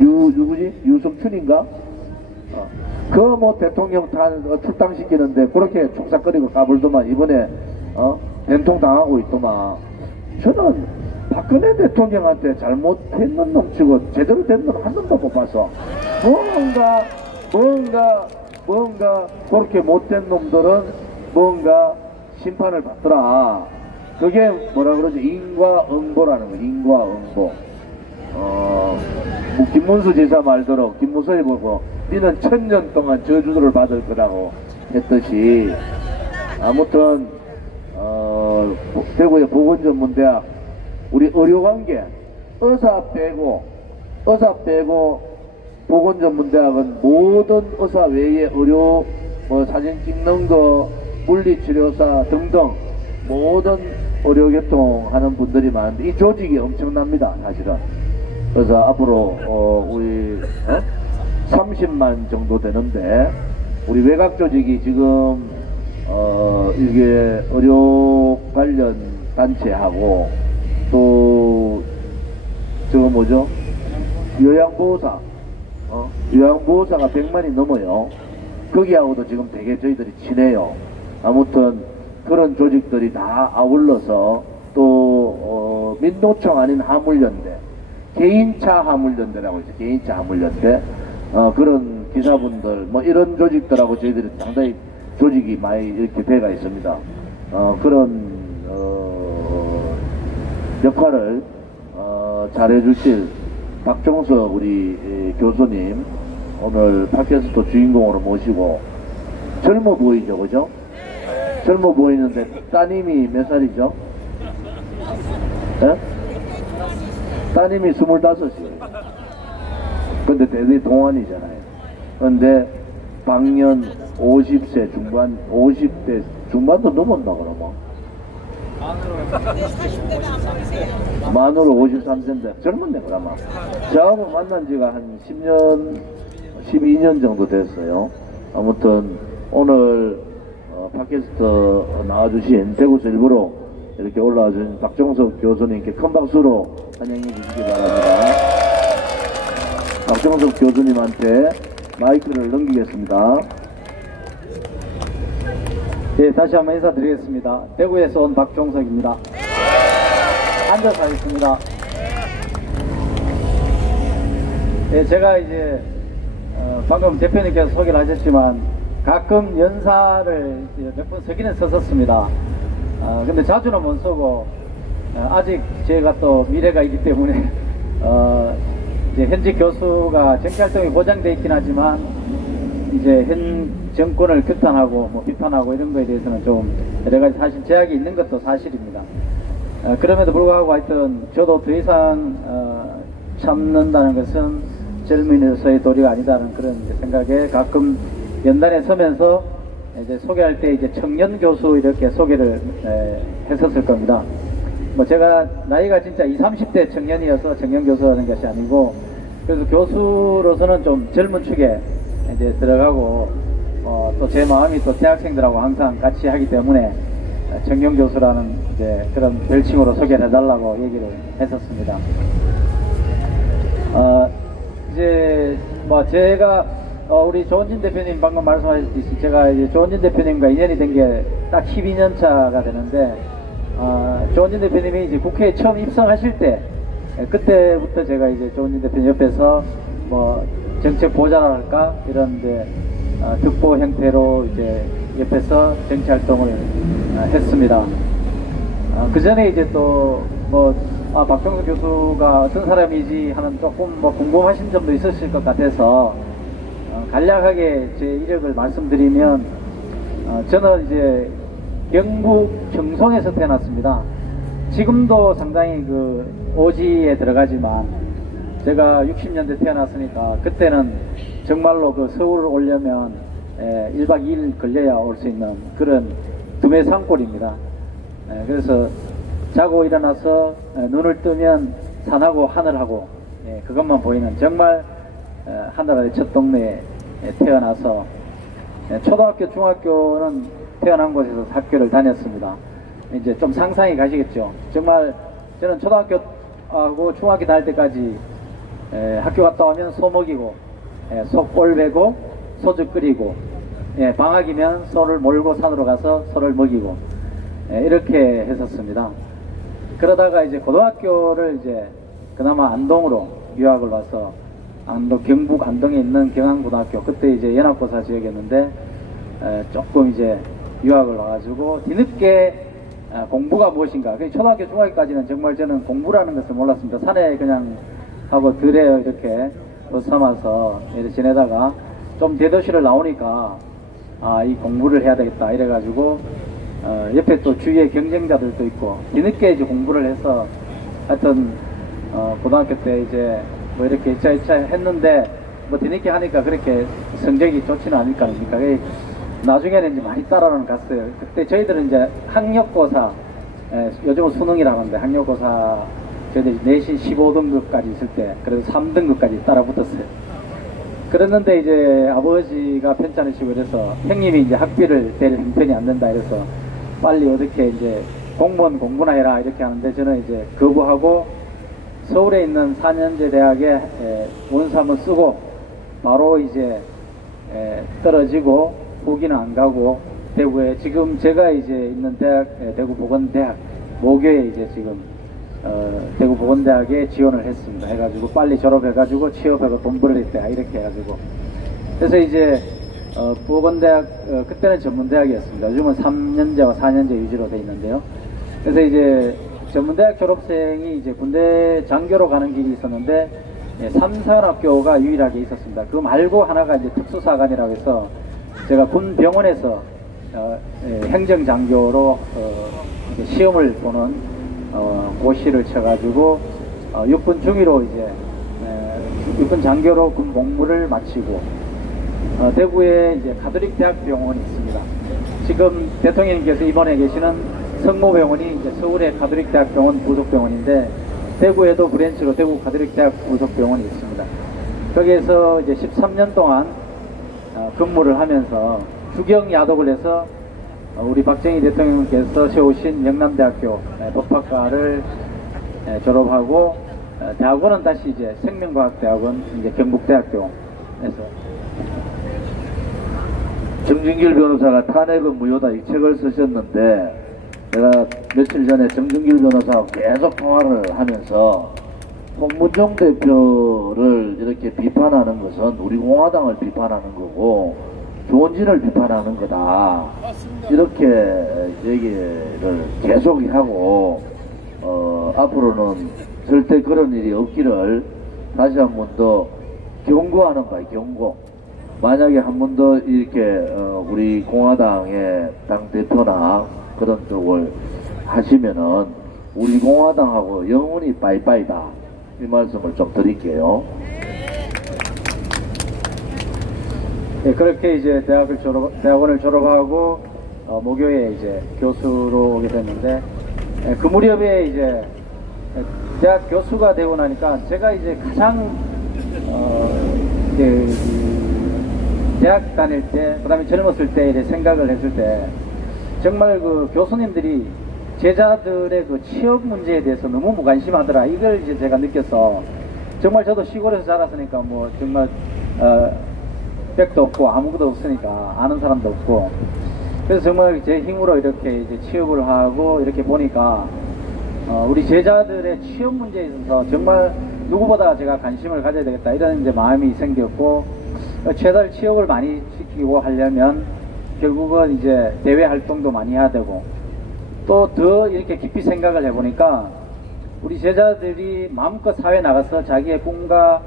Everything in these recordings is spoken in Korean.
누구지? 유승춘인가? 그 뭐 대통령 출당시키는데 그렇게 촉삭거리고 까불더만 이번에 된통 당하고 있더만. 저는 박근혜 대통령한테 잘못했는 놈 치고 제대로 된 놈 한 놈도 못 봤어. 뭔가 그렇게 못된 놈들은 뭔가 심판을 받더라. 그게 뭐라 그러지? 인과응보라는 거. 인과응보. 뭐 김문수 지사 말대로 김무성이 보고 니는 1000년 동안 저주를 받을 거라고 했듯이, 아무튼 대구의 보건전문대학 우리 의료관계 의사 빼고 보건전문대학은 모든 의사 외에 의료 뭐 사진 찍는 거, 물리치료사 등등 모든 의료계통 하는 분들이 많은데 이 조직이 엄청납니다, 사실은. 그래서 앞으로 우리 30만 정도 되는데, 우리 외곽 조직이 지금 이게 의료 관련 단체하고 또 저거 뭐죠? 요양보호사가 100만이 넘어요. 거기하고도 지금 되게 저희들이 친해요. 아무튼 그런 조직들이 다 아울러서 또 민노총 아닌 하물연대, 개인차 하물연대라고 있어요. 개인차 하물연대. 그런 기사분들 뭐 이런 조직들하고 저희들이 상당히 조직이 많이 이렇게 돼가 있습니다. 그런 역할을 잘해주실 박종석 우리 교수님 오늘 팟캐스트 주인공으로 모시고, 젊어 보이죠, 그죠? 젊어 보이는데 따님이 몇 살이죠? 예? 따님이 25이에요. 근데 대대 동안이잖아요. 근데 방년 50세 중반, 50대 중반도 넘었나 그러면? 만으로 53세인데 젊었네 그러면. 저하고 만난 지가 한 10년, 12년 정도 됐어요. 아무튼 오늘 팟캐스트 나와주신 대구에서 일부러 이렇게 올라와주신 박종석 교수님께 큰 박수로 환영해 주시기 바랍니다. 박종석 교수님한테 마이크를 넘기겠습니다. 네, 다시 한번 인사드리겠습니다. 대구에서 온 박종석입니다. 앉아서 하겠습니다. 네, 제가 이제 방금 대표님께서 소개를 하셨지만 가끔 연사를 몇 번 서기는 썼었습니다. 근데 자주는 못 쓰고 아직 제가 또 미래가 있기 때문에 이제 현직 교수가 정치활동이 보장되어 있긴 하지만 이제 현 정권을 규탄하고 뭐 비판하고 이런 거에 대해서는 좀 여러가지 사실 제약이 있는 것도 사실입니다. 그럼에도 불구하고 하여튼 저도 더 이상 참는다는 것은 젊은이로서의 도리가 아니다는 그런 생각에 가끔 연단에 서면서 이제 소개할 때 이제 청년 교수 이렇게 소개를 했었을 겁니다. 뭐 제가 나이가 진짜 20, 30대 청년이어서 청년 교수라는 것이 아니고, 그래서 교수로서는 좀 젊은 축에 이제 들어가고 또 제 마음이 또 대학생들하고 항상 같이 하기 때문에 청년 교수라는 이제 그런 별칭으로 소개를 해달라고 얘기를 했었습니다. 이제 뭐 제가 우리 조원진 대표님 방금 말씀하셨듯이 제가 이제 조원진 대표님과 인연이 된 게 딱 12년 차가 되는데, 조원진 대표님이 이제 국회에 처음 입성하실 때 그때부터 제가 이제 조원진 대표님 옆에서 뭐 정책 보좌랄까 이런 이제 득보 형태로 이제 옆에서 정치 활동을 했습니다. 그 전에 이제 또 뭐 박종석 교수가 어떤 사람이지 하는 조금 뭐 궁금하신 점도 있으실 것 같아서 간략하게 제 이력을 말씀드리면, 저는 이제 경북 청송에서 태어났습니다. 지금도 상당히 그 오지에 들어가지만 제가 60년대 태어났으니까 그때는 정말로 그 서울 오려면 1박 2일 걸려야 올 수 있는 그런 dum의 산골입니다. 그래서 자고 일어나서 눈을 뜨면 산하고 하늘하고 그것만 보이는 정말 하늘 아래 첫 동네에 태어나서 초등학교, 중학교는 태어난 곳에서 학교를 다녔습니다. 이제 좀 상상이 가시겠죠. 정말 저는 초등학교하고 중학교 다닐 때까지 학교 갔다 오면 소 먹이고, 소꼴 베고, 소주 끓이고, 방학이면 소를 몰고 산으로 가서 소를 먹이고, 이렇게 했었습니다. 그러다가 이제 고등학교를 이제 그나마 안동으로 유학을 와서 안동, 경북 안동에 있는 경안고등학교, 그때 이제 연합고사 지역이었는데 조금 이제 유학을 와가지고 뒤늦게 공부가 무엇인가. 초등학교, 중학교까지는 정말 저는 공부라는 것을 몰랐습니다. 산에 그냥 하고 들에 이렇게 삼아서 이렇게 지내다가 좀 대도시를 나오니까 이 공부를 해야 되겠다 이래가지고 옆에 또 주위에 경쟁자들도 있고 뒤늦게 이제 공부를 해서 하여튼 고등학교 때 이제 뭐 이렇게 이차 했는데 뭐 뒤늦게 하니까 그렇게 성적이 좋지는 않을 거 아닙니까. 나중에는 이제 많이 따라는 갔어요. 그때 저희들은 이제 학력고사, 요즘은 수능이라고 하는데 학력고사 저희들 내신 15등급까지 있을 때 그래서 3등급까지 따라 붙었어요. 그랬는데 이제 아버지가 편찮으시고 그래서 형님이 이제 학비를 대릴 형편이 안 된다 이래서 빨리 어떻게 이제 공무원 공부나 해라 이렇게 하는데 저는 이제 거부하고 서울에 있는 4년제 대학에 원삼을 쓰고 바로 이제 떨어지고 후기는 안 가고 대구에 지금 제가 이제 있는 대학 대구보건대학 모교에 이제 지금 대구보건대학에 지원을 했습니다. 해가지고 빨리 졸업해가지고 취업하고 돈 벌었다 이렇게 해가지고 그래서 이제 보건대학 그때는 전문대학이었습니다. 요즘은 3년제와 4년제 유지로 돼 있는데요. 그래서 이제 전문대학 졸업생이 이제 군대 장교로 가는 길이 있었는데 삼사관학교가 유일하게 있었습니다. 그거 말고 하나가 이제 특수사관이라고 해서 제가 군 병원에서 행정장교로 시험을 보는 고시를 쳐가지고 6분 중위로 이제 6분 장교로 군 복무를 마치고 대구에 이제 가톨릭 대학병원이 있습니다. 지금 대통령님께서 입원해 계시는 성모병원이 이제 서울의 가톨릭 대학병원 부속병원인데 대구에도 브랜치로 대구 가톨릭 대학 부속병원이 있습니다. 거기에서 이제 13년 동안 근무를 하면서 주경야독을 해서 우리 박정희 대통령께서 세우신 영남대학교 법학과를 졸업하고 대학원은 다시 이제 생명과학대학원 이제 경북대학교에서 정준길 변호사가 탄핵은 무효다 이 책을 쓰셨는데 내가 며칠 전에 정준길 변호사와 계속 통화를 하면서 홍문종 대표를 이렇게 비판하는 것은 우리 공화당을 비판하는 거고 조원진을 비판하는 거다. 이렇게 얘기를 계속 하고 앞으로는 절대 그런 일이 없기를 다시 한 번 더 경고하는 거예요. 경고. 만약에 한 번 더 이렇게 우리 공화당의 당대표나 그런 쪽을 하시면은 우리 공화당하고 영원히 빠이빠이다. 이 말씀을 좀 드릴게요. 네, 그렇게 이제 대학원을 졸업하고 모교에 이제 교수로 오게 됐는데 그 무렵에 이제 대학 교수가 되고 나니까 제가 이제 가장 대학 다닐 때, 그 다음에 젊었을 때 이렇게 생각을 했을 때 정말 그 교수님들이 제자들의 그 취업 문제에 대해서 너무 무관심하더라. 이걸 이제 제가 느껴서 정말 저도 시골에서 자랐으니까 뭐 정말 백도 없고 아무것도 없으니까 아는 사람도 없고 그래서 정말 제 힘으로 이렇게 이제 취업을 하고 이렇게 보니까 우리 제자들의 취업 문제에 있어서 정말 누구보다 제가 관심을 가져야 되겠다 이런 이제 마음이 생겼고 제자들 취업을 많이 시키고 하려면 결국은 이제 대외 활동도 많이 해야 되고 또 더 이렇게 깊이 생각을 해보니까 우리 제자들이 마음껏 사회에 나가서 자기의 꿈과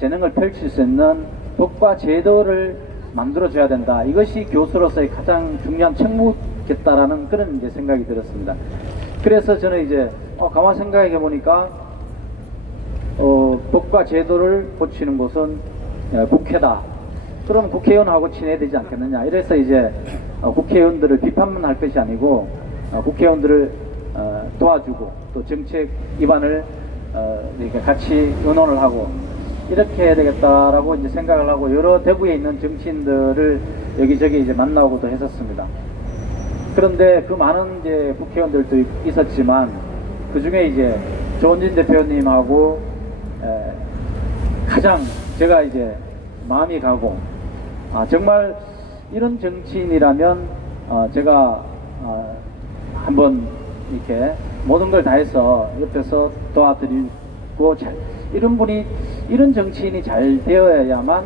재능을 펼칠 수 있는 법과 제도를 만들어줘야 된다. 이것이 교수로서의 가장 중요한 책무겠다라는 그런 이제 생각이 들었습니다. 그래서 저는 이제 가만 생각해 보니까 법과 제도를 고치는 곳은 국회다. 그럼 국회의원하고 친해야 되지 않겠느냐. 이래서 이제 국회의원들을 비판만 할 것이 아니고 국회의원들을 도와주고 또 정책 입안을 이렇게 같이 의논을 하고 이렇게 해야 되겠다라고 이제 생각을 하고 여러 대구에 있는 정치인들을 여기저기 이제 만나고도 했었습니다. 그런데 그 많은 이제 국회의원들도 있었지만 그 중에 이제 조원진 대표님하고 가장 제가 이제 마음이 가고, 정말 이런 정치인이라면 제가 한번 이렇게 모든 걸 다해서 옆에서 도와드리고, 이런 분이, 이런 정치인이 잘 되어야만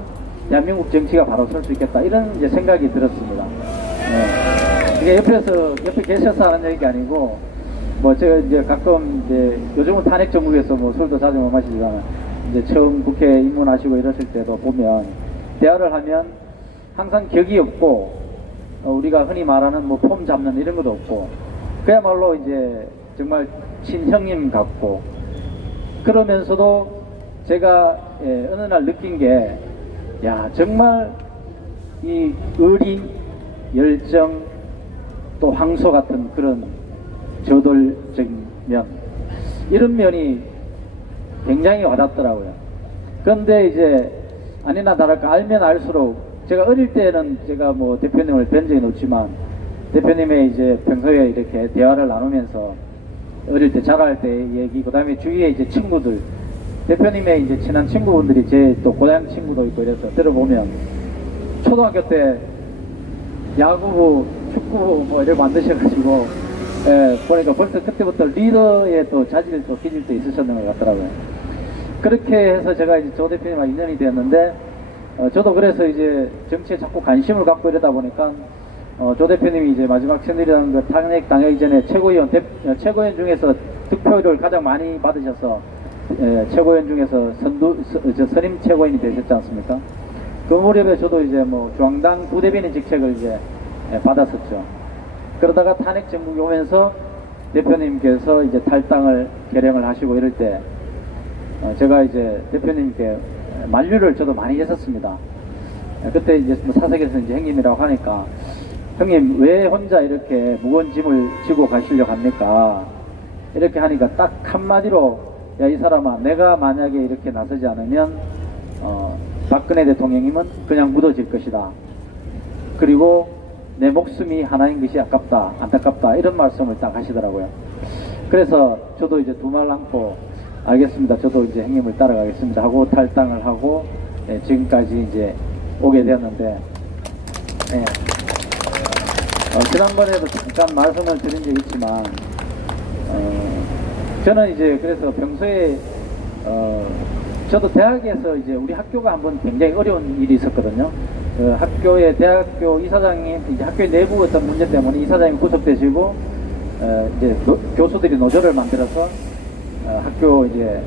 대한민국 정치가 바로 설 수 있겠다, 이런 이제 생각이 들었습니다. 이게 옆에 계셔서 하는 얘기가 아니고, 뭐 제가 이제 가끔 이제 요즘은 탄핵 정국에서 뭐 술도 자주 못 마시지만, 이제 처음 국회 입문하시고 이러실 때도 보면 대화를 하면 항상 격이 없고, 우리가 흔히 말하는 뭐 폼 잡는 이런 것도 없고, 그야말로 이제 정말 친형님 같고, 그러면서도 제가 어느 날 느낀 게, 야, 정말 이 의리, 열정, 또 황소 같은 그런 저돌적인 면, 이런 면이 굉장히 와닿더라고요. 그런데 이제 아니나 다를까 알면 알수록, 제가 어릴 때는 제가 뭐 대표님을 뵌 적은 없지만, 대표님의 이제 평소에 이렇게 대화를 나누면서 어릴 때 자랄 때 얘기, 그 다음에 주위에 이제 친구들, 대표님의 이제 친한 친구분들이 제 또 고향 친구도 있고 이래서 들어보면, 초등학교 때 야구부, 축구부 뭐 이렇게 만드셔가지고, 보니까 벌써 그때부터 리더의 또 자질도 기질도 있으셨는 것 같더라고요. 그렇게 해서 제가 이제 조 대표님과 인연이 되었는데, 저도 그래서 이제 정치에 자꾸 관심을 갖고 이러다 보니까, 조 대표님이 이제 마지막 새누리당 그 탄핵 당하기 전에 최고위원 중에서 득표율을 가장 많이 받으셔서, 최고위원 중에서 선임 최고위원이 되셨지 않습니까? 그 무렵에 저도 이제 뭐 중앙당 부대변인 직책을 이제 받았었죠. 그러다가 탄핵 정국이 오면서 대표님께서 이제 탈당을 결행을 하시고 이럴 때, 제가 이제 대표님께 만류를 저도 많이 했었습니다. 그때 이제 뭐 사석에서 이제 형님이라고 하니까, 형님 왜 혼자 이렇게 무거운 짐을 지고 가시려고 합니까? 이렇게 하니까 딱 한마디로, 야, 이 사람아, 내가 만약에 이렇게 나서지 않으면 박근혜 대통령님은 그냥 묻어질 것이다. 그리고 내 목숨이 하나인 것이 아깝다, 안타깝다, 이런 말씀을 딱 하시더라고요. 그래서 저도 이제 두 말 안고, 알겠습니다, 저도 이제 형님을 따라가겠습니다 하고 탈당을 하고, 지금까지 이제 오게 되었는데, 지난번에도 잠깐 말씀을 드린 적이 있지만, 저는 이제 그래서 평소에, 저도 대학에서 이제 우리 학교가 한번 굉장히 어려운 일이 있었거든요. 학교의 대학교 이사장이, 이제 학교의 내부 어떤 문제 때문에 이사장이 구속되시고, 이제 교수들이 노조를 만들어서 학교 이제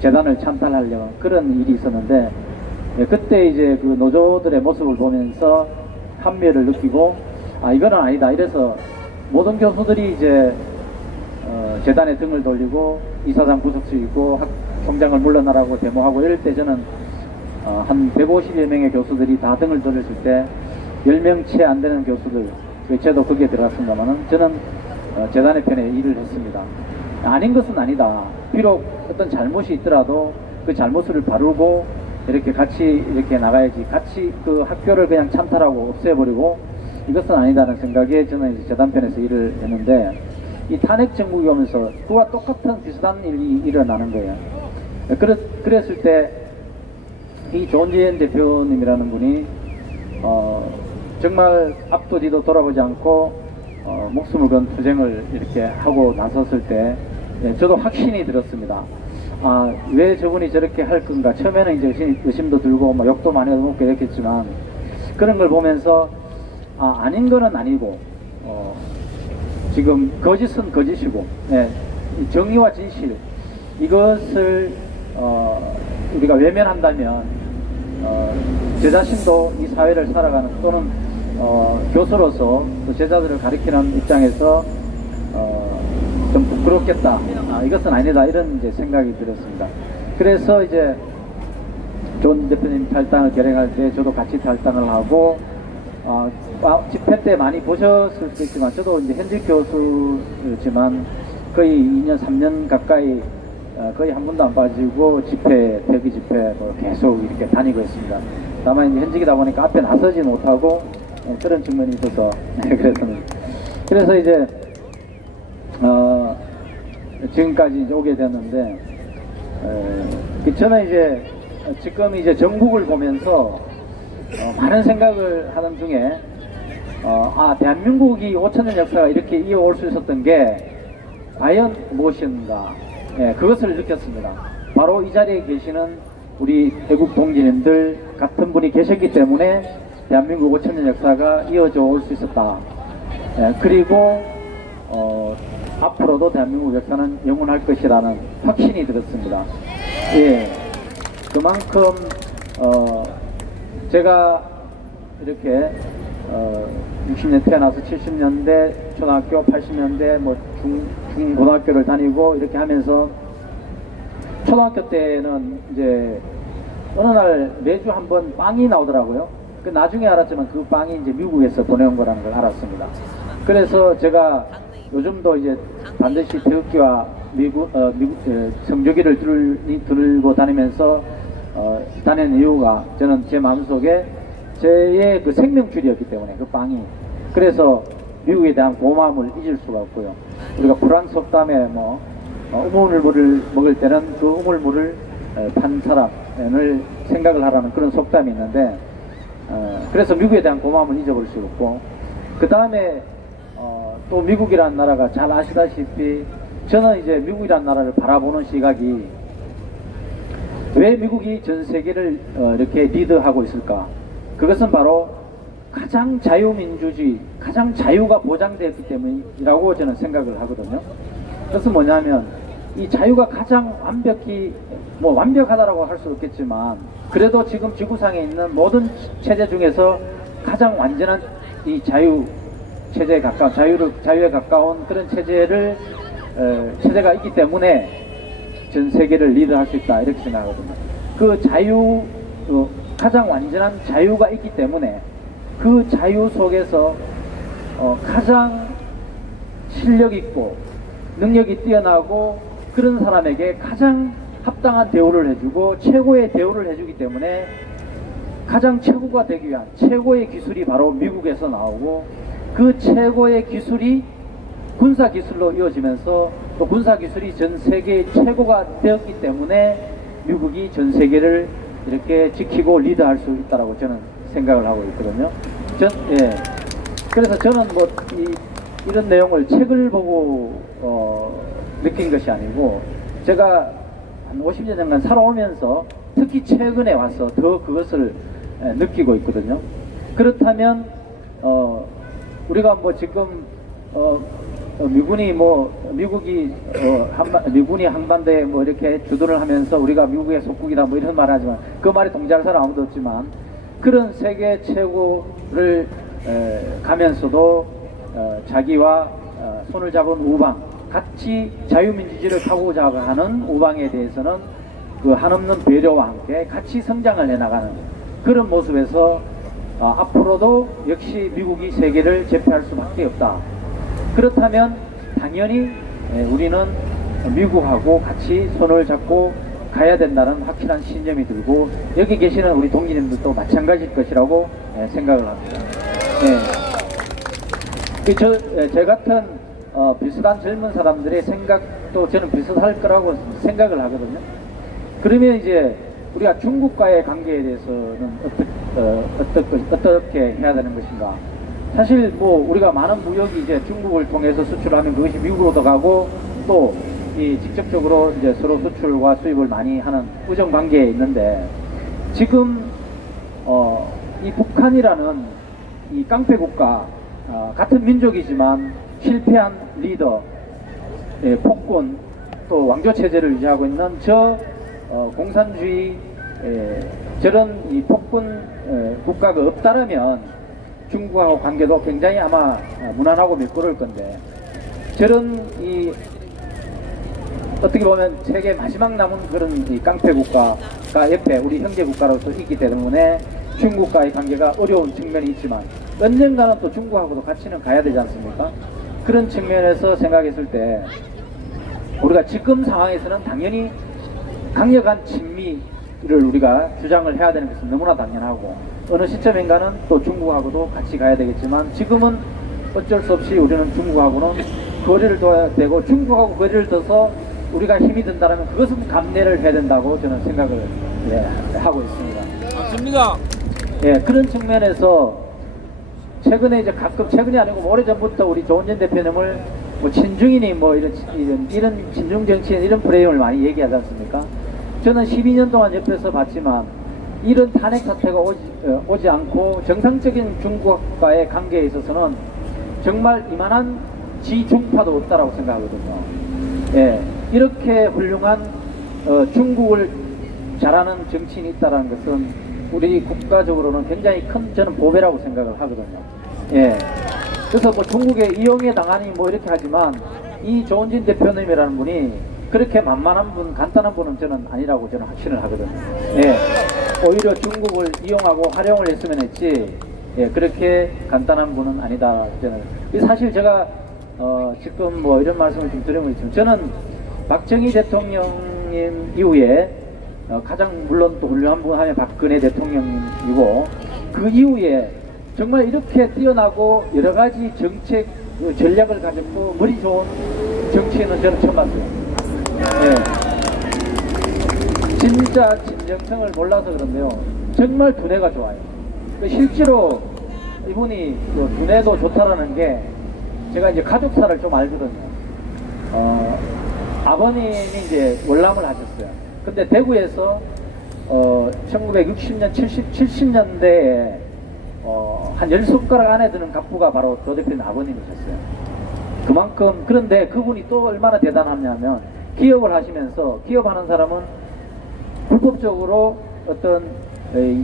재단을 찬탈하려는 그런 일이 있었는데, 그때 이제 그 노조들의 모습을 보면서 한미를 느끼고, 이거는 아니다, 이래서 모든 교수들이 이제 재단에 등을 돌리고 이사장 구속시키고 총장을 물러나라고 데모하고 이럴 때, 저는 한 150여 명의 교수들이 다 등을 돌렸을 때 10명 채 안 되는 교수들, 저도 거기에 들어갔습니다만은, 저는 재단의 편에 일을 했습니다. 아닌 것은 아니다. 비록 어떤 잘못이 있더라도 그 잘못을 바르고 이렇게 같이 이렇게 나가야지, 같이 그 학교를 그냥 찬탈하고 없애버리고 이것은 아니다는 생각에 저는 이제 재단편에서 일을 했는데, 이 탄핵 정국이 오면서 그와 똑같은 비슷한 일이 일어나는 거예요. 그랬을 때 이 조은진 대표님이라는 분이 정말 앞도 뒤도 돌아보지 않고 목숨을 건 투쟁을 이렇게 하고 나섰을 때, 저도 확신이 들었습니다. 왜 저분이 저렇게 할 건가. 처음에는 이제 의심도 들고 뭐 욕도 많이 얻어먹고 이랬겠지만, 그런 걸 보면서 아닌 거는 아니고, 지금 거짓은 거짓이고, 정의와 진실, 이것을 우리가 외면한다면 제 자신도 이 사회를 살아가는, 또는 교수로서 또 제자들을 가르치는 입장에서 좀 부끄럽겠다, 이것은 아니다, 이런 이제 생각이 들었습니다. 그래서 이제 조 대표님 탈당을 결행할 때 저도 같이 탈당을 하고, 집회 때 많이 보셨을 수 있지만, 저도 이제 현직 교수였지만 거의 2년, 3년 가까이 거의 한 번도 안 빠지고 집회, 대기 집회 뭐 계속 이렇게 다니고 있습니다. 다만 이제 현직이다 보니까 앞에 나서지 못하고 그런 측면이 있어서 그래서 이제 지금까지 이제 오게 됐는데, 저는 이제 지금 이제 전국을 보면서 많은 생각을 하는 중에 대한민국이 5천년 역사가 이렇게 이어올 수 있었던 게 과연 무엇인가, 예, 그것을 느꼈습니다. 바로 이 자리에 계시는 우리 애국 동지님들 같은 분이 계셨기 때문에 대한민국 5천년 역사가 이어져 올 수 있었다. 예, 그리고 앞으로도 대한민국 역사는 영원할 것이라는 확신이 들었습니다. 예, 그만큼 제가 이렇게 60년 태어나서 70년대 초등학교, 80년대 뭐 중고등학교를 다니고 이렇게 하면서 초등학교 때는 이제 어느 날 매주 한 번 빵이 나오더라고요. 그 나중에 알았지만 그 빵이 이제 미국에서 보내온 거라는 걸 알았습니다. 그래서 제가 요즘도 이제 반드시 태극기와 미국 성조기를 들고 다니면서 다니는 이유가 저는 제 마음속에 제의 그 생명줄이었기 때문에 그 빵이, 그래서 미국에 대한 고마움을 잊을 수가 없고요. 우리가 불황 속담에 뭐 우물물을 먹을 때는 그 우물물을 판 사람을 생각을 하라는 그런 속담이 있는데, 그래서 미국에 대한 고마움을 잊어버릴 수 없고, 그 다음에 또 미국이라는 나라가 잘 아시다시피 저는 이제 미국이라는 나라를 바라보는 시각이, 왜 미국이 전 세계를 이렇게 리드하고 있을까? 그것은 바로 가장 자유민주주의, 가장 자유가 보장되었기 때문이라고 저는 생각을 하거든요. 그것은 뭐냐면 이 자유가 가장 완벽히, 뭐 완벽하다라고 할 수 없겠지만 그래도 지금 지구상에 있는 모든 체제 중에서 가장 완전한 이 자유 체제에 가까운, 자유에 가까운 그런 체제가 있기 때문에 전 세계를 리드할 수 있다, 이렇게 생각하거든요. 그 자유, 가장 완전한 자유가 있기 때문에 그 자유 속에서 가장 실력 있고 능력이 뛰어나고 그런 사람에게 가장 합당한 대우를 해주고 최고의 대우를 해주기 때문에 가장 최고가 되기 위한 최고의 기술이 바로 미국에서 나오고, 그 최고의 기술이 군사 기술로 이어지면서 또 군사 기술이 전 세계 최고가 되었기 때문에 미국이 전 세계를 이렇게 지키고 리드할 수 있다라고 저는 생각을 하고 있거든요. 예. 그래서 저는 뭐 이런 내용을 책을 보고 느낀 것이 아니고, 제가 한 50년 전간 살아오면서 특히 최근에 와서 더 그것을 느끼고 있거든요. 그렇다면 우리가 뭐 지금 미군이 한반도에 뭐 이렇게 주둔을 하면서 우리가 미국의 속국이다 뭐 이런 말 하지만 그 말이 동의할 사람 아무도 없지만, 그런 세계 최고를 가면서도 자기와 손을 잡은 우방, 같이 자유민주주의를 가고자 하는 우방에 대해서는 그 한없는 배려와 함께 같이 성장을 해나가는 그런 모습에서 앞으로도 역시 미국이 세계를 제패할 수밖에 없다. 그렇다면 당연히 우리는 미국하고 같이 손을 잡고 가야 된다는 확실한 신념이 들고, 여기 계시는 우리 동지님들도 마찬가지일 것이라고 생각을 합니다. 제 같은 비슷한 젊은 사람들의 생각도 저는 비슷할 거라고 생각을 하거든요. 그러면 이제 우리가 중국과의 관계에 대해서는 어떻게 해야 되는 것인가? 사실 뭐 우리가 많은 무역이 이제 중국을 통해서 수출하면 그것이 미국으로도 가고, 또 이 직접적으로 이제 서로 수출과 수입을 많이 하는 우정 관계에 있는데, 지금 이 북한이라는 이 깡패 국가, 같은 민족이지만 실패한 리더, 폭군, 또 왕조 체제를 유지하고 있는 저 공산주의 저런 이 폭군 국가가 없다라면 중국하고 관계도 굉장히 아마 무난하고 매끄러울 건데, 저런 이 어떻게 보면 세계 마지막 남은 그런 이 깡패 국가가 옆에 우리 형제 국가로서 있기 때문에 중국과의 관계가 어려운 측면이 있지만, 언젠가는 또 중국하고도 같이는 가야 되지 않습니까? 그런 측면에서 생각했을 때 우리가 지금 상황에서는 당연히 강력한 친미를 우리가 주장을 해야 되는 것은 너무나 당연하고, 어느 시점인가는 또 중국하고도 같이 가야 되겠지만, 지금은 어쩔 수 없이 우리는 중국하고는 거리를 둬야 되고, 중국하고 거리를 둬서 우리가 힘이 든다면 그것은 감내를 해야 된다고 저는 생각을 하고 있습니다. 맞습니다. 예, 그런 측면에서 최근에 이제 가끔 최근이 아니고 오래전부터 우리 조은진 대표님을 뭐 친중이니 뭐 이런 친중 정치인 이런 프레임을 많이 얘기하지 않습니까? 저는 12년 동안 옆에서 봤지만 이런 탄핵 사태가 오지 않고 정상적인 중국과의 관계에 있어서는 정말 이만한 지중파도 없다라고 생각하거든요. 예, 이렇게 훌륭한 중국을 잘하는 정치인이 있다는 것은 우리 국가적으로는 굉장히 큰 저는 보배라고 생각을 하거든요. 예. 그래서 뭐 중국에 이용해 당하니 뭐 이렇게 하지만 이 조은진 대표님이라는 분이 그렇게 만만한 분, 간단한 분은 저는 아니라고 저는 확신을 하거든요. 예. 오히려 중국을 이용하고 활용을 했으면 했지, 예, 그렇게 간단한 분은 아니다. 저는. 사실 제가 지금 뭐 이런 말씀을 좀 드리면 있지만 저는 박정희 대통령님 이후에 가장 물론 또 훌륭한 분 하면 박근혜 대통령이고 그 이후에 정말 이렇게 뛰어나고 여러 가지 정책 전략을 가졌고 머리 좋은 정치인은 저는 처음 봤어요. 예. 진짜 진정성을 몰라서 그런데요. 정말 두뇌가 좋아요. 실제로 이분이 두뇌도 좋다라는 게 제가 이제 가족사를 좀 알거든요. 아버님이 이제 월남을 하셨어요. 근데 대구에서 1960년, 70년대에 한 10손가락 안에 드는 갑부가 바로 조 대표님 아버님이셨어요. 그만큼, 그런데 그분이 또 얼마나 대단하냐면 기업을 하시면서, 기업하는 사람은 불법적으로 어떤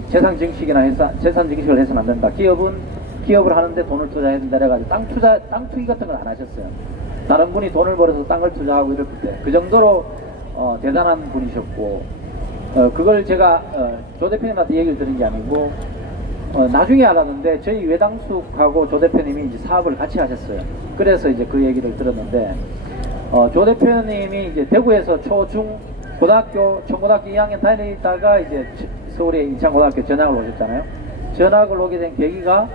재산 증식이나 재산 증식을 해서는 안 된다. 기업을 하는데 돈을 투자해야 된다. 그래가지고 땅 투기 같은 걸 안 하셨어요. 다른 분이 돈을 벌어서 땅을 투자하고 이럴 때 그 정도로 대단한 분이셨고, 그걸 제가 조 대표님한테 얘기를 들은 게 아니고 나중에 알았는데 저희 외당숙하고 조 대표님이 이제 사업을 같이 하셨어요. 그래서 이제 그 얘기를 들었는데 조 대표님이 이제 대구에서 초중고등학교 2학년 다니다가 이제 서울에 인천고등학교 전학을 오셨잖아요. 전학을 오게 된 계기가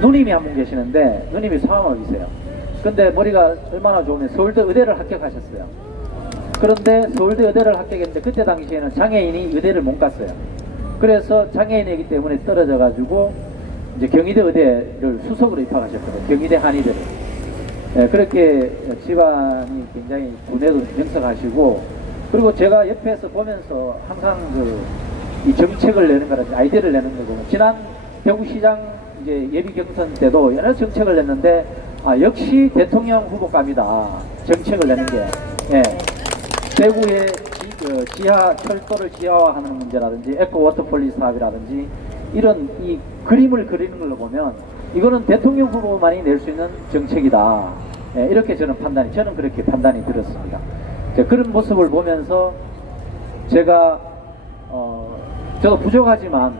누님이 한 분 계시는데 누님이 상황업이세요. 근데 머리가 얼마나 좋으면 서울대 의대를 합격하셨어요. 그런데 서울대 의대를 합격했는데 그때 당시에는 장애인이 의대를 못 갔어요. 그래서 장애인이기 때문에 떨어져 가지고 이제 경희대 의대를 수석으로 입학하셨거든요. 경희대 한의대를. 예, 그렇게 집안이 굉장히 두뇌도 명석하시고, 그리고 제가 옆에서 보면서 항상 이 정책을 내는 거라든지 아이디어를 내는 거 보면 지난 대구시장 이제 예비 경선 때도 여러 정책을 냈는데 역시 대통령 후보감이다. 정책을 내는 게. 예. 대구의 지하 철도를 지하화하는 문제라든지 에코 워터폴리 사업이라든지 이런 이 그림을 그리는 걸로 보면 이거는 대통령 후보만이 낼 수 있는 정책이다. 예, 이렇게 저는 그렇게 판단이 들었습니다. 그런 모습을 보면서 제가 저도 부족하지만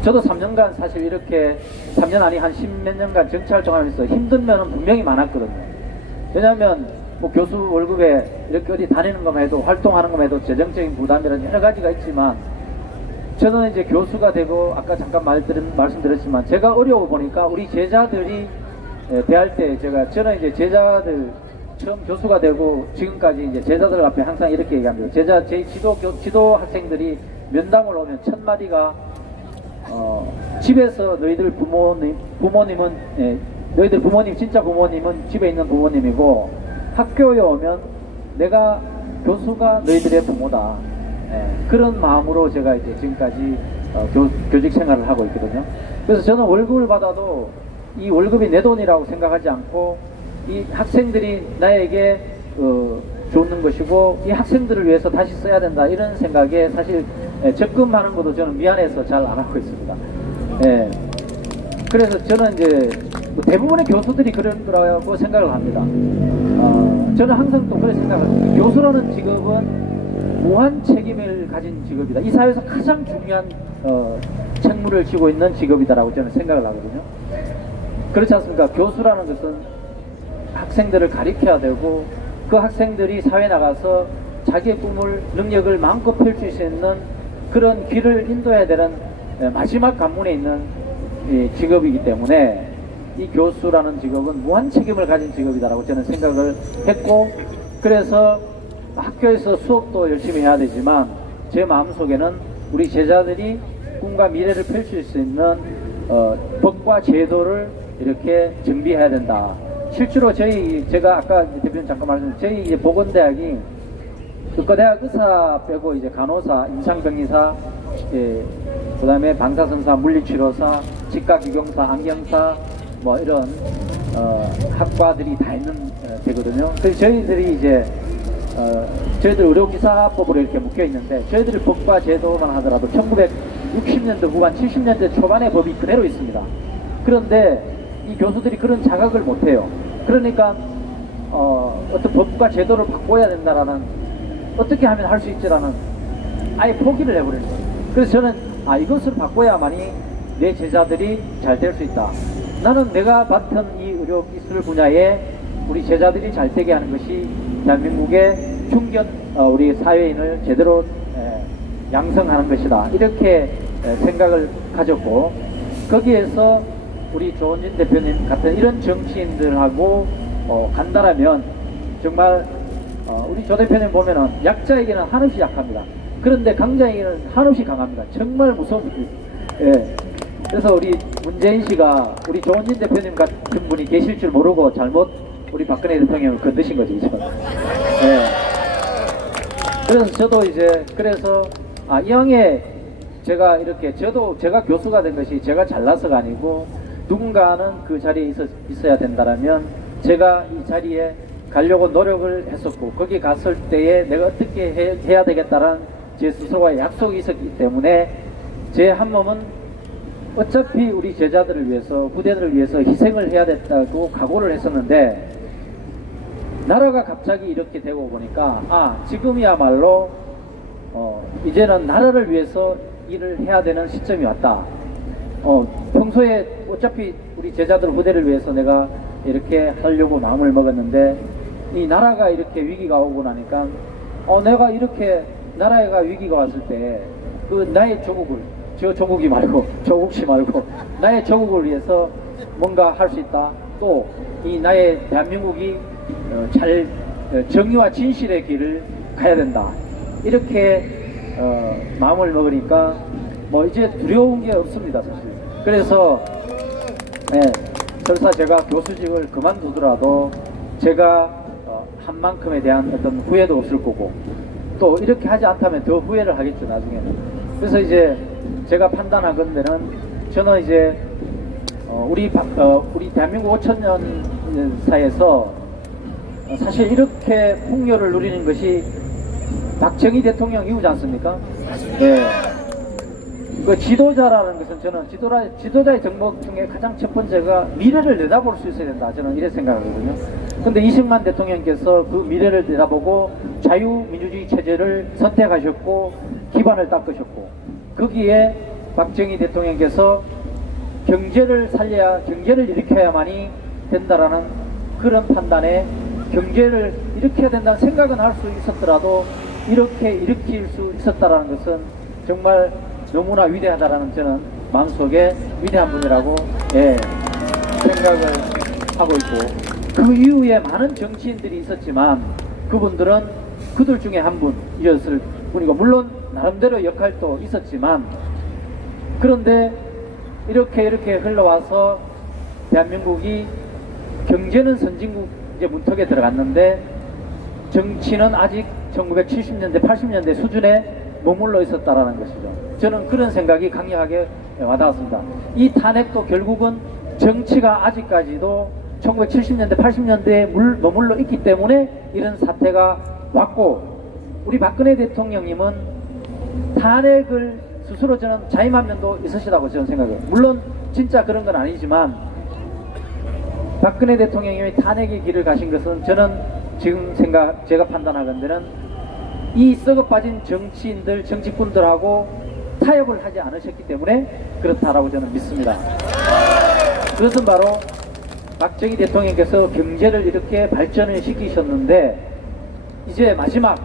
저도 3년간 사실 이렇게 3년 아니 한 10몇 년간 정치 활동하면서 힘든 면은 분명히 많았거든요. 왜냐하면 뭐 교수 월급에 이렇게 어디 다니는 것만 해도 활동하는 것만 해도 재정적인 부담이라는 여러 가지가 있지만 저는 이제 교수가 되고 아까 잠깐 말씀드렸지만 제가 어려워 보니까 우리 제자들이 대할 때 저는 이제 제자들 처음 교수가 되고 지금까지 이제 제자들 앞에 항상 이렇게 얘기합니다. 제 지도 학생들이 면담을 오면 첫 마디가 집에서 너희들 부모님은 너희들 부모님 진짜 부모님은 집에 있는 부모님이고 학교에 오면 내가 교수가 너희들의 부모다. 그런 마음으로 제가 이제 지금까지 교직 생활을 하고 있거든요. 그래서 저는 월급을 받아도 이 월급이 내 돈이라고 생각하지 않고 이 학생들이 나에게 주는 것이고 이 학생들을 위해서 다시 써야 된다 이런 생각에 사실 적금하는 것도 저는 미안해서 잘 안 하고 있습니다. 그래서 저는 이제 대부분의 교수들이 그런 거라고 생각을 합니다. 저는 항상 또 그렇게 생각합니다. 교수라는 직업은 무한 책임을 가진 직업이다. 이 사회에서 가장 중요한 책무를 지고 있는 직업이다라고 저는 생각을 하거든요. 그렇지 않습니까? 교수라는 것은 학생들을 가르쳐야 되고 그 학생들이 사회에 나가서 자기의 꿈을 능력을 마음껏 펼칠 수 있는 그런 길을 인도해야 되는 마지막 관문에 있는 직업이기 때문에 이 교수라는 직업은 무한 책임을 가진 직업이다라고 저는 생각을 했고, 그래서 학교에서 수업도 열심히 해야 되지만 제 마음속에는 우리 제자들이 꿈과 미래를 펼칠 수 있는 법과 제도를 이렇게 정비해야 된다. 실제로 제가 아까 대표님 잠깐 말씀드린 저희 이제 보건대학이 의과대학 의사 빼고 이제 간호사, 임상병리사, 그다음에 방사선사, 물리치료사, 치과기경사, 안경사 뭐 이런 학과들이 다 있는 되거든요. 그래서 저희들이 이제 저희들 의료기사법으로 이렇게 묶여 있는데 저희들이 법과 제도만 하더라도 1960년대 후반, 70년대 초반의 법이 그대로 있습니다. 그런데 이 교수들이 그런 자각을 못해요. 그러니까 어떤 법과 제도를 바꿔야 된다라는, 어떻게 하면 할 수 있지라는 아예 포기를 해버리는 거예요. 그래서 저는 이것을 바꿔야만이 내 제자들이 잘 될 수 있다. 나는 내가 맡은 이 의료기술 분야에 우리 제자들이 잘 되게 하는 것이 대한민국의 중견 우리 사회인을 제대로 양성하는 것이다. 이렇게 생각을 가졌고, 거기에서 우리 조원진 대표님 같은 이런 정치인들하고 간다라면 정말 우리 조 대표님 보면은 약자에게는 한없이 약합니다. 그런데 강자에게는 한없이 강합니다. 정말 무서운 분이에요. 예. 그래서 우리 문재인 씨가 우리 조원진 대표님 같은 분이 계실 줄 모르고 잘못 우리 박근혜 대통령을 건드신 거죠, 이제. 예. 그래서 저도 이제 이왕에 제가 이렇게 제가 교수가 된 것이 제가 잘나서가 아니고 누군가는 그 자리에 있어야 된다라면 제가 이 자리에 가려고 노력을 했었고, 거기 갔을 때에 내가 어떻게 해야 되겠다라는 제 스스로와의 약속이 있었기 때문에 제 한 몸은 어차피 우리 제자들을 위해서, 후대들을 위해서 희생을 해야 됐다고 각오를 했었는데, 나라가 갑자기 이렇게 되고 보니까 지금이야말로 이제는 나라를 위해서 일을 해야 되는 시점이 왔다. 평소에 어차피 우리 제자들 후대를 위해서 내가 이렇게 하려고 마음을 먹었는데 이 나라가 이렇게 위기가 오고 나니까 내가 이렇게 나라가 위기가 왔을 때 그 나의 조국을, 조국이 말고 조국씨 말고 나의 조국을 위해서 뭔가 할 수 있다. 또 이 나의 대한민국이 잘 정의와 진실의 길을 가야 된다. 이렇게 마음을 먹으니까 뭐 이제 두려운 게 없습니다, 사실. 그래서 설사 제가 교수직을 그만두더라도 제가 한 만큼에 대한 어떤 후회도 없을 거고, 또 이렇게 하지 않다면 더 후회를 하겠죠, 나중에는. 그래서 이제 제가 판단하건대는 저는 이제 우리 대한민국 5천년 사에서 사실 이렇게 풍요를 누리는 것이 박정희 대통령 이후지 않습니까? 네. 그 지도자라는 것은 저는 지도자의 정목 중에 가장 첫 번째가 미래를 내다볼 수 있어야 된다. 저는 이렇게 생각하거든요. 근데 이승만 대통령께서 그 미래를 내다보고 자유민주주의 체제를 선택하셨고 기반을 닦으셨고, 거기에 박정희 대통령께서 경제를 일으켜야만이 된다라는 그런 판단에 경제를 일으켜야 된다는 생각은 할 수 있었더라도 이렇게 일으킬 수 있었다라는 것은 정말 너무나 위대하다라는 저는 마음속에 위대한 분이라고 생각을 하고 있고, 그 이후에 많은 정치인들이 있었지만 그분들은 그들 중에 한 분이었을 뿐이고, 물론 나름대로 역할도 있었지만, 그런데 이렇게 흘러와서 대한민국이 경제는 선진국 이제 문턱에 들어갔는데 정치는 아직 1970년대 80년대 수준에 머물러 있었다라는 것이죠. 저는 그런 생각이 강력하게 와닿았습니다. 이 탄핵도 결국은 정치가 아직까지도 1970년대 80년대에 머물러 있기 때문에 이런 사태가 왔고, 우리 박근혜 대통령님은 탄핵을 스스로 저는 자임한 면도 있으시다고 저는 생각해요. 물론 진짜 그런 건 아니지만 박근혜 대통령님이 탄핵의 길을 가신 것은 저는 지금 제가 판단하건대는 이 썩어 빠진 정치인들, 정치꾼들하고 타협을 하지 않으셨기 때문에 그렇다라고 저는 믿습니다. 그것은 바로 박정희 대통령께서 경제를 이렇게 발전을 시키셨는데, 이제 마지막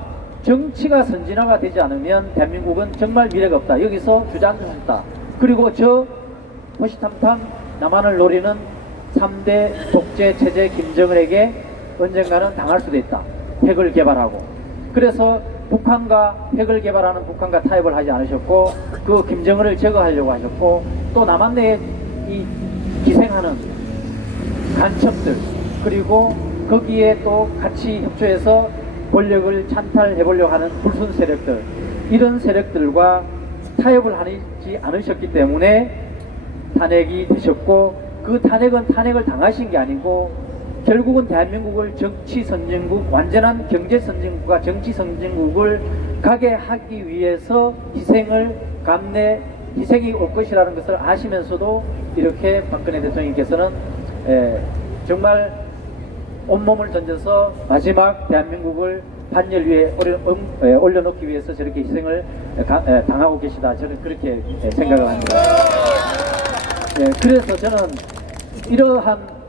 정치가 선진화가 되지 않으면 대한민국은 정말 미래가 없다. 여기서 주저앉으셨다. 그리고 저 호시탐탐 남한을 노리는 3대 독재 체제 김정은에게 언젠가는 당할 수도 있다. 핵을 개발하고. 그래서 북한과 핵을 개발하는 북한과 타협을 하지 않으셨고, 그 김정은을 제거하려고 하셨고, 또 남한 내에 이 기생하는 간첩들, 그리고 거기에 또 같이 협조해서 권력을 찬탈해 보려고 하는 불순 세력들, 이런 세력들과 타협을 하지 않으셨기 때문에 탄핵이 되셨고, 그 탄핵은 탄핵을 당하신 게 아니고 결국은 대한민국을 정치 선진국, 완전한 경제 선진국과 정치 선진국을 가게 하기 위해서 희생이 올 것이라는 것을 아시면서도 이렇게 박근혜 대통령께서는 정말 온몸을 던져서 마지막 대한민국을 반열 위에 올려놓기 위해서 저렇게 희생을 당하고 계시다, 저는 그렇게 생각을 합니다. 그래서 저는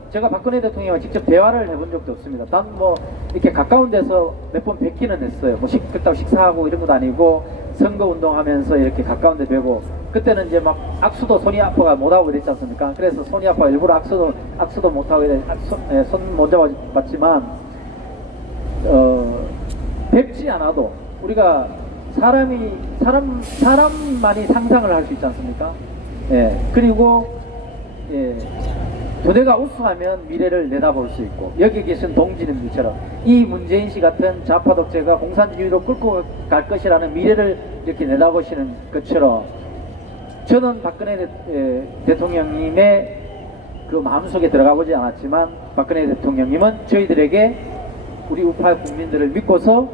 제가 박근혜 대통령과 직접 대화를 해본 적도 없습니다. 단 뭐 이렇게 가까운 데서 몇 번 뵙기는 했어요. 뭐 그렇다고 식사하고 이런 것도 아니고 선거 운동하면서 이렇게 가까운 데 뵈고, 그때는 이제 막 악수도 손이 아파가 못하고 이랬지 않습니까? 그래서 손이 아파 일부러 악수도 못하고 손 못 잡았지만 뵙지 않아도 우리가 사람만이 상상을 할 수 있지 않습니까? 그리고 부대가 우승하면 미래를 내다볼 수 있고, 여기 계신 동지님들처럼 이 문재인 씨 같은 좌파 독재가 공산주의로 끌고 갈 것이라는 미래를 이렇게 내다보시는 것처럼, 저는 박근혜 대통령님의 그 마음속에 들어가 보지 않았지만 박근혜 대통령님은 저희들에게, 우리 우파 국민들을 믿고서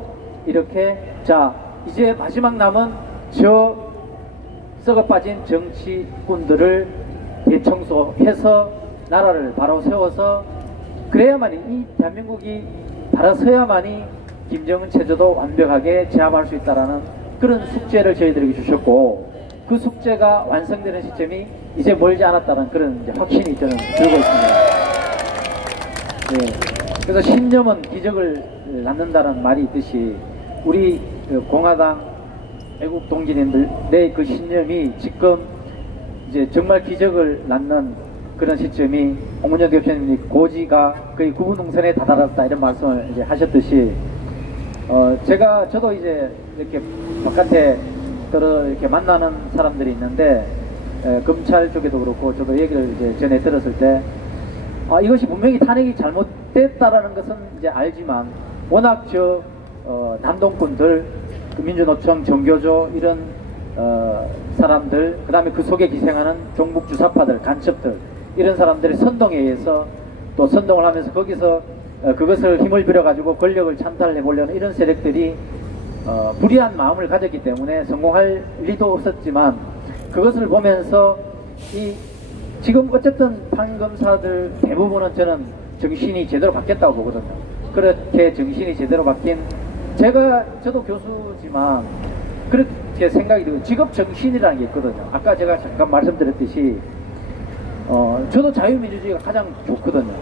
이렇게, 자 이제 마지막 남은 저 썩어 빠진 정치꾼들을 대청소해서 나라를 바로 세워서, 그래야만이 이 대한민국이 바로 서야만이 김정은 체제도 완벽하게 제압할 수 있다라는 그런 숙제를 저희들에게 주셨고, 그 숙제가 완성되는 시점이 이제 멀지 않았다는 그런 이제 확신이 저는 들고 있습니다. 그래서 신념은 기적을 낳는다는 말이 있듯이, 우리 공화당 애국 동지님들의 그 신념이 지금 이제 정말 기적을 낳는 그런 시점이, 홍문정 대표님이 고지가 거의 구분동선에 다다랐다 이런 말씀을 이제 하셨듯이, 저도 이제 이렇게 바깥에 이렇게 만나는 사람들이 있는데, 검찰 쪽에도 그렇고 저도 얘기를 이제 전에 들었을 때, 이것이 분명히 탄핵이 잘못됐다라는 것은 이제 알지만, 워낙 남동꾼들, 그 민주노총, 정교조 이런 사람들, 그 다음에 그 속에 기생하는 종북 주사파들, 간첩들, 이런 사람들의 선동에 의해서, 또 선동을 하면서 거기서 그것을 힘을 빌어가지고 권력을 찬탈해 보려는 이런 세력들이 불의한 마음을 가졌기 때문에 성공할 리도 없었지만, 그것을 보면서 지금 어쨌든 판검사들 대부분은 저는 정신이 제대로 바뀌었다고 보거든요. 그렇게 정신이 제대로 바뀐, 저도 교수지만 그렇게 생각이 들고, 직업 정신이라는 게 있거든요. 아까 제가 잠깐 말씀드렸듯이 저도 자유민주주의가 가장 좋거든요.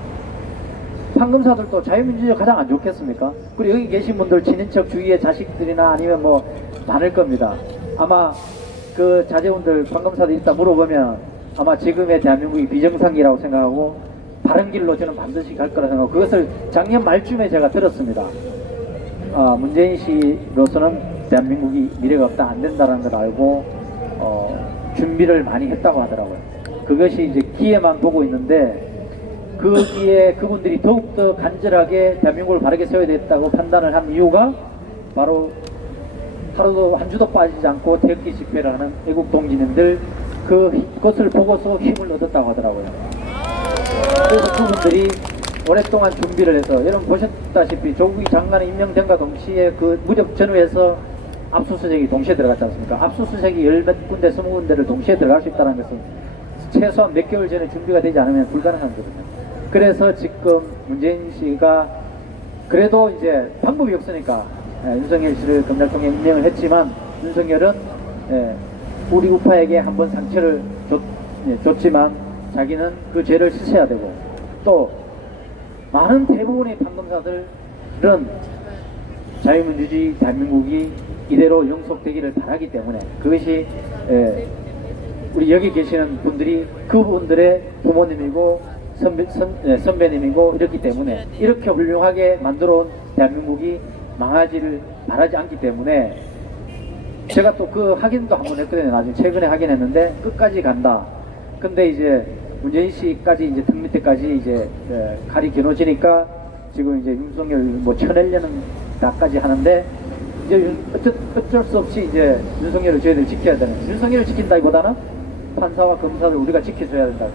판검사들도 자유민주주의가 가장 안 좋겠습니까? 그리고 여기 계신 분들 친인척 주위의 자식들이나 아니면 뭐 많을 겁니다. 아마 그 자제분들 판검사들 있다 물어보면 아마 지금의 대한민국이 비정상이라고 생각하고 바른 길로 저는 반드시 갈 거라 생각하고, 그것을 작년 말쯤에 제가 들었습니다. 문재인 씨로서는 대한민국이 미래가 없다, 안 된다는 걸 알고 준비를 많이 했다고 하더라고요. 그것이 이제 기회만 보고 있는데, 거기에 그분들이 더욱더 간절하게 대한민국을 바르게 세워야 됐다고 판단을 한 이유가 바로 하루도 한 주도 빠지지 않고 태극기 집회를 하는 애국 동지님들, 그것을 보고서 힘을 얻었다고 하더라고요. 그래서 그분들이 오랫동안 준비를 해서, 여러분 보셨다시피 조국이 장관이 임명된과 동시에 그 무력 전후에서 압수수색이 동시에 들어갔지 않습니까? 압수수색이 10몇 군데, 20군데를 동시에 들어갈 수 있다는 것은 최소한 몇 개월 전에 준비가 되지 않으면 불가능한 거거든요. 그래서 지금 문재인 씨가 그래도 이제 방법이 없으니까 윤석열 씨를 검찰총회 임명을 했지만, 윤석열은 우리 우파에게 한번 상처를 줬지만 자기는 그 죄를 씻어야 되고, 또 많은 대부분의 판검사들은 자유민주주의 대한민국이 이대로 영속되기를 바라기 때문에, 그것이 우리 여기 계시는 분들이 그분들의 부모님이고 선배님이고 이렇기 때문에, 이렇게 훌륭하게 만들어 온 대한민국이 망하지를 바라지 않기 때문에 제가 또 그 확인도 한번 했거든요. 나중에 최근에 확인했는데 끝까지 간다. 근데 이제 문재인 씨까지 이제 등 밑에까지 이제 칼이 겨눠지니까 지금 이제 윤석열 뭐 쳐내려는 다까지 하는데 이제 어쩔 수 없이 이제 윤석열을 저희들이 지켜야 되는, 윤석열을 지킨다기보다는 판사와 검사를 우리가 지켜줘야 된다.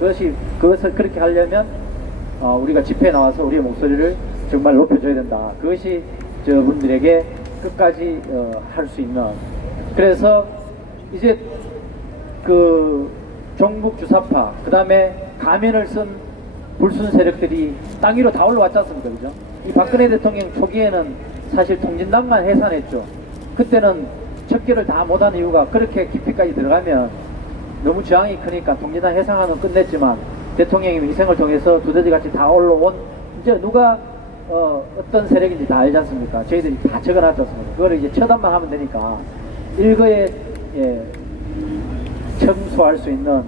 그것을 그렇게 하려면 우리가 집회에 나와서 우리의 목소리를 정말 높여줘야 된다. 그것이 저분들에게 끝까지 할 수 있는. 그래서 이제 그 종북 주사파, 그 다음에 가면을 쓴 불순 세력들이 땅 위로 다 올라왔지 않습니까? 그죠? 이 박근혜 대통령 초기에는 사실 통진당만 해산했죠. 그때는 척결을 다 못한 이유가 그렇게 깊이까지 들어가면 너무 저항이 크니까 통진당 해산하면 끝냈지만 대통령이 희생을 통해서 두더지같이 다 올라온, 이제 누가 어떤 세력인지 다 알지 않습니까? 저희들이 다 적어놨지 않습니까? 그거를 이제 처단만 하면 되니까 일거에 청소할 수 있는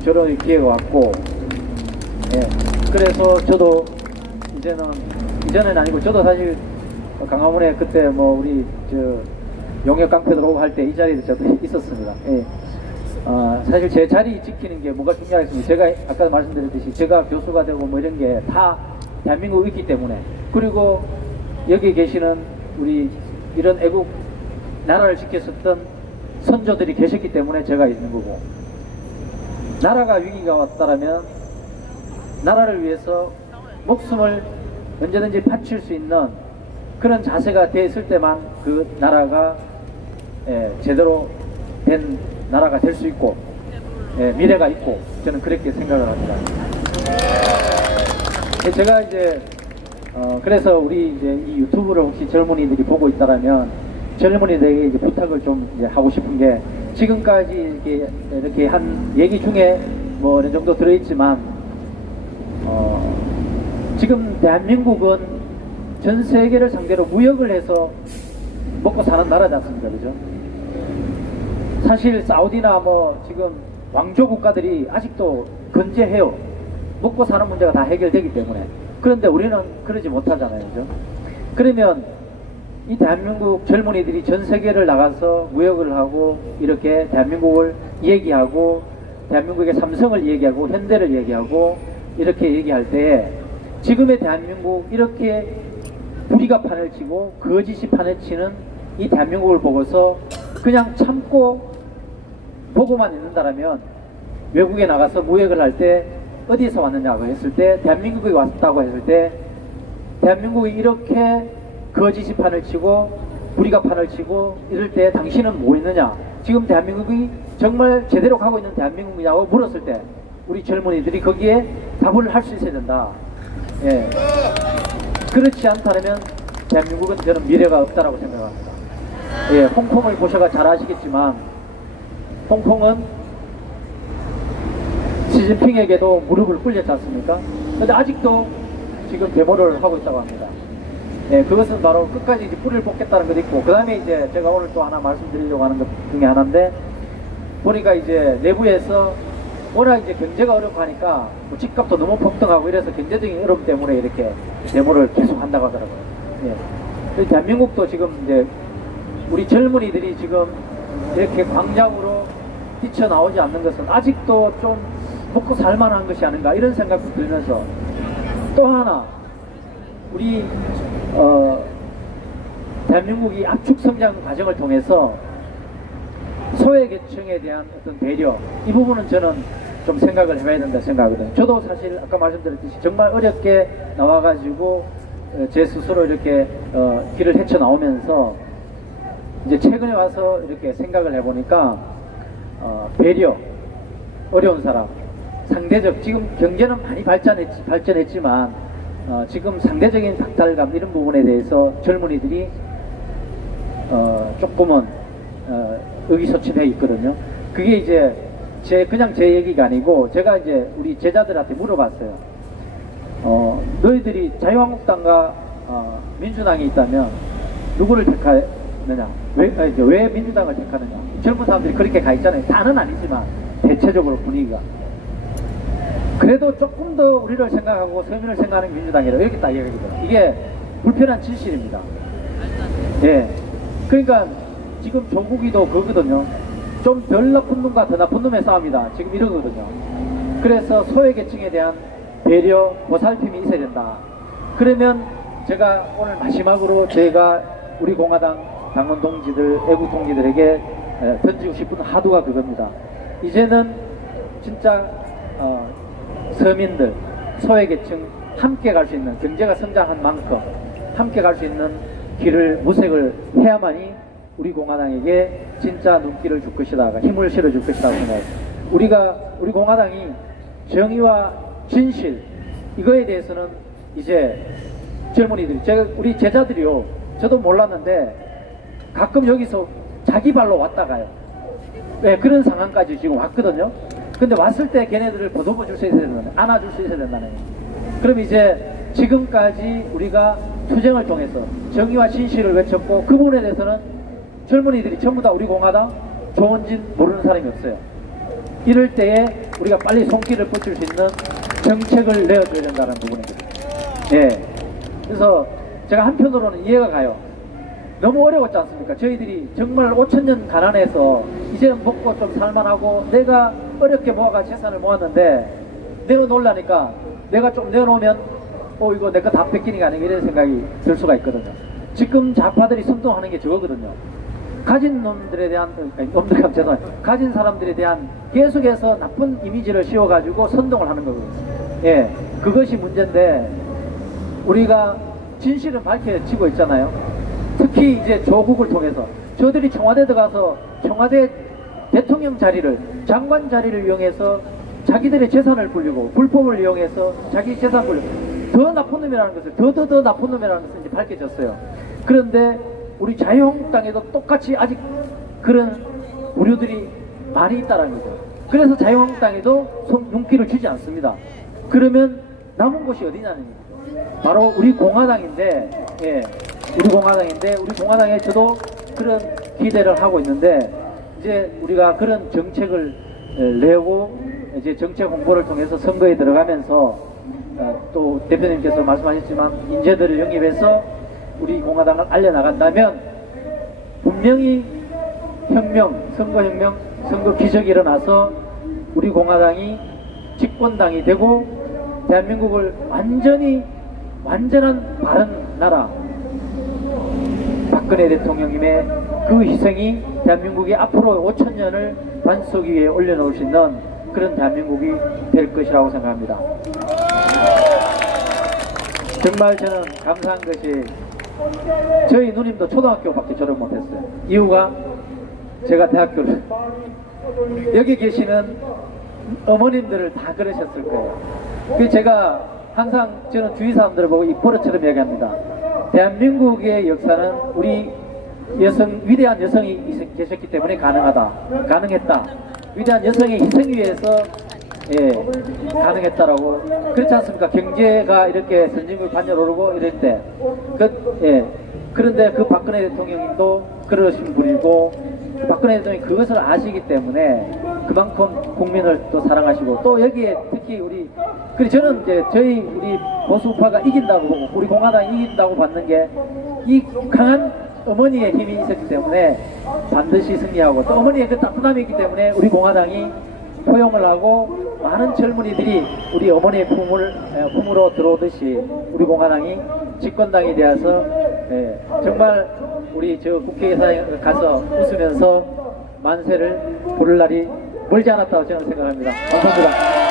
저런 기회가 왔고, 그래서 저도 이제는 아니고 저도 사실 강화문에 그때 뭐 우리 저 용역 깡패들 오고 할 때 이 자리에 저도 있었습니다. 사실 제 자리 지키는 게 뭐가 중요하겠습니까? 제가 아까 말씀드렸듯이 제가 교수가 되고 뭐 이런 게 다 대한민국에 있기 때문에, 그리고 여기 계시는 우리 이런 애국 나라를 지켰었던 선조들이 계셨기 때문에 제가 있는 거고, 나라가 위기가 왔다라면 나라를 위해서 목숨을 언제든지 바칠 수 있는 그런 자세가 됐을 때만 그 나라가 제대로 된 나라가 될 수 있고 미래가 있고, 저는 그렇게 생각을 합니다. 제가 이제 그래서 우리 이제 이 유튜브를 혹시 젊은이들이 보고 있다라면 젊은이들에게 이제 부탁을 좀 이제 하고 싶은 게, 지금까지 이렇게 한 얘기 중에 뭐 어느 정도 들어있지만 지금 대한민국은 전 세계를 상대로 무역을 해서 먹고 사는 나라지 않습니까? 그죠? 사실 사우디나 뭐 지금 왕조 국가들이 아직도 건재해요. 먹고 사는 문제가 다 해결되기 때문에. 그런데 우리는 그러지 못하잖아요. 그죠? 그러면 이 대한민국 젊은이들이 전 세계를 나가서 무역을 하고 이렇게 대한민국을 얘기하고 대한민국의 삼성을 얘기하고 현대를 얘기하고 이렇게 얘기할 때 지금의 대한민국 이렇게 우리가 판을 치고 거짓이 판을 치는 이 대한민국을 보고서 그냥 참고 보고만 있는다라면 외국에 나가서 무역을 할 때 어디에서 왔느냐고 했을 때 대한민국에 왔다고 했을 때 대한민국이 이렇게 거짓이 판을 치고 우리가 판을 치고 이럴 때 당신은 뭐 있느냐, 지금 대한민국이 정말 제대로 가고 있는 대한민국이냐고 물었을 때 우리 젊은이들이 거기에 답을 할 수 있어야 된다. 그렇지 않다면 대한민국은 저는 미래가 없다라고 생각합니다. 홍콩을 보셔가 잘 아시겠지만 홍콩은 시진핑에게도 무릎을 꿇렸지 않습니까? 근데 아직도 지금 데모를 하고 있다고 합니다. 그것은 바로 끝까지 이제 뿌리를 뽑겠다는 것도 있고, 그 다음에 이제 제가 오늘 또 하나 말씀드리려고 하는 것 중에 하나인데, 보니까 이제 내부에서 워낙 이제 경제가 어렵고 하니까 뭐 집값도 너무 폭등하고 이래서 경제적인 어려움 때문에 이렇게 데모를 계속 한다고 하더라고요. 대한민국도 지금 이제 우리 젊은이들이 지금 이렇게 광장으로 뛰쳐나오지 않는 것은 아직도 좀 먹고 살만한 것이 아닌가 이런 생각도 들면서, 또 하나 우리 대한민국이 압축 성장 과정을 통해서 소외계층에 대한 어떤 배려, 이 부분은 저는 좀 생각을 해봐야 된다 생각하거든요. 저도 사실 아까 말씀드렸듯이 정말 어렵게 나와가지고 제 스스로 이렇게 길을 헤쳐나오면서 이제 최근에 와서 이렇게 생각을 해보니까 배려, 어려운 사람, 상대적, 지금 경제는 많이 발전했지만 지금 상대적인 박탈감 이런 부분에 대해서 젊은이들이 조금은 의기소침해 있거든요. 그게 이제 그냥 제 얘기가 아니고 제가 이제 우리 제자들한테 물어봤어요. 너희들이 자유한국당과 민주당이 있다면 누구를 택하느냐? 왜 민주당을 택하느냐? 젊은 사람들이 그렇게 가 있잖아요. 다는 아니지만 대체적으로 분위기가. 그래도 조금 더 우리를 생각하고 서민을 생각하는 민주당이라 이렇게 딱 얘기하거든요. 이게 불편한 진실입니다. 그러니까 지금 조국이도 그거거든요. 좀 덜 나쁜 놈과 더 나쁜 놈의 싸움이다. 지금 이러거든요. 그래서 소외계층에 대한 배려, 보살핌이 있어야 된다. 그러면 제가 오늘 마지막으로 제가 우리 공화당 당원 동지들, 애국 동지들에게 던지고 싶은 하두가 그겁니다. 이제는 진짜 서민들, 소외계층 함께 갈 수 있는, 경제가 성장한 만큼 함께 갈 수 있는 길을 모색을 해야만이 우리 공화당에게 진짜 눈길을 줄 것이다, 힘을 실어줄 것이라고 생각해요. 우리 공화당이 정의와 진실, 이거에 대해서는 이제 젊은이들이, 우리 제자들이요, 저도 몰랐는데 가끔 여기서 자기 발로 왔다 가요. 네, 그런 상황까지 지금 왔거든요. 근데 왔을 때 걔네들을 보듬어 줄 수 있어야 된다는, 안아줄 수 있어야 된다는. 그럼 이제 지금까지 우리가 투쟁을 통해서 정의와 진실을 외쳤고, 그 부분에 대해서는 젊은이들이 전부 다 우리 공화당 조원진 모르는 사람이 없어요. 이럴 때에 우리가 빨리 손길을 뻗칠 수 있는 정책을 내어줘야 된다는 부분입니다. 예. 그래서 제가 한편으로는 이해가 가요. 너무 어려웠지 않습니까? 저희들이 정말 5천년 가난해서 이제는 먹고 좀 살만하고, 내가 어렵게 모아가 재산을 모았는데 내어놓으려니까, 내가 좀 내어놓으면 이거 내 거 다 뺏기는 게 아닌가, 이런 생각이 들 수가 있거든요. 지금 좌파들이 선동하는 게 저거거든요. 가진 놈들에 대한, 가진 사람들에 대한 계속해서 나쁜 이미지를 씌워가지고 선동을 하는 거거든요. 예, 그것이 문제인데, 우리가 진실은 밝혀지고 있잖아요. 특히 이제 조국을 통해서 저들이 청와대 들어가서 청와대 대통령 자리를, 장관 자리를 이용해서 자기들의 재산을 불리고, 불법을 이용해서 자기 재산 불리고, 더 나쁜 놈이라는 것을, 더 나쁜 놈이라는 것을 이제 밝혀졌어요. 그런데 우리 자유한국당에도 똑같이 아직 그런 우려들이 많이 있다는 거죠. 그래서 자유한국당에도 눈길을 주지 않습니다. 그러면 남은 곳이 어디냐는 얘기죠. 바로 우리 공화당인데, 예, 우리 공화당에 저도 그런 기대를 하고 있는데, 이제 우리가 그런 정책을 내고, 이제 정책 홍보를 통해서 선거에 들어가면서 또 대표님께서 말씀하셨지만 인재들을 영입해서 우리 공화당을 알려나간다면 분명히 선거혁명, 선거 기적이 일어나서 우리 공화당이 집권당이 되고 대한민국을 완전한 바른 나라, 박근혜 대통령님의 그 희생이 대한민국이 앞으로 5천년을 반석 위에 올려놓을 수 있는 그런 대한민국이 될 것이라고 생각합니다. 정말 저는 감사한 것이, 저희 누님도 초등학교밖에 졸업 못했어요. 이유가 제가 대학교를, 여기 계시는 어머님들을 다 그러셨을 거예요. 그 제가 항상 저는 주위 사람들을 보고 이 버릇처럼 얘기합니다. 대한민국의 역사는 우리 위대한 여성이 계셨기 때문에 가능했다. 위대한 여성의 희생 위에서 가능했다라고. 그렇지 않습니까? 경제가 이렇게 선진국 반열 오르고 이럴 때, 그런데 그 박근혜 대통령님도 그러신 분이고, 박근혜 대통령이 그것을 아시기 때문에 그만큼 국민을 또 사랑하시고, 또 여기에 특히 저는 이제 우리 보수파가 이긴다고 보고, 우리 공화당이 이긴다고 받는 게, 이 강한 어머니의 힘이 있었기 때문에 반드시 승리하고, 또 어머니의 그 따뜻함이 있기 때문에 우리 공화당이 포용을 하고, 많은 젊은이들이 우리 어머니의 품으로 들어오듯이 우리 공화당이 집권당이 되어서 정말 우리 저 국회의사에 가서 웃으면서 만세를 부를 날이 멀지 않았다고 저는 생각합니다. 감사합니다.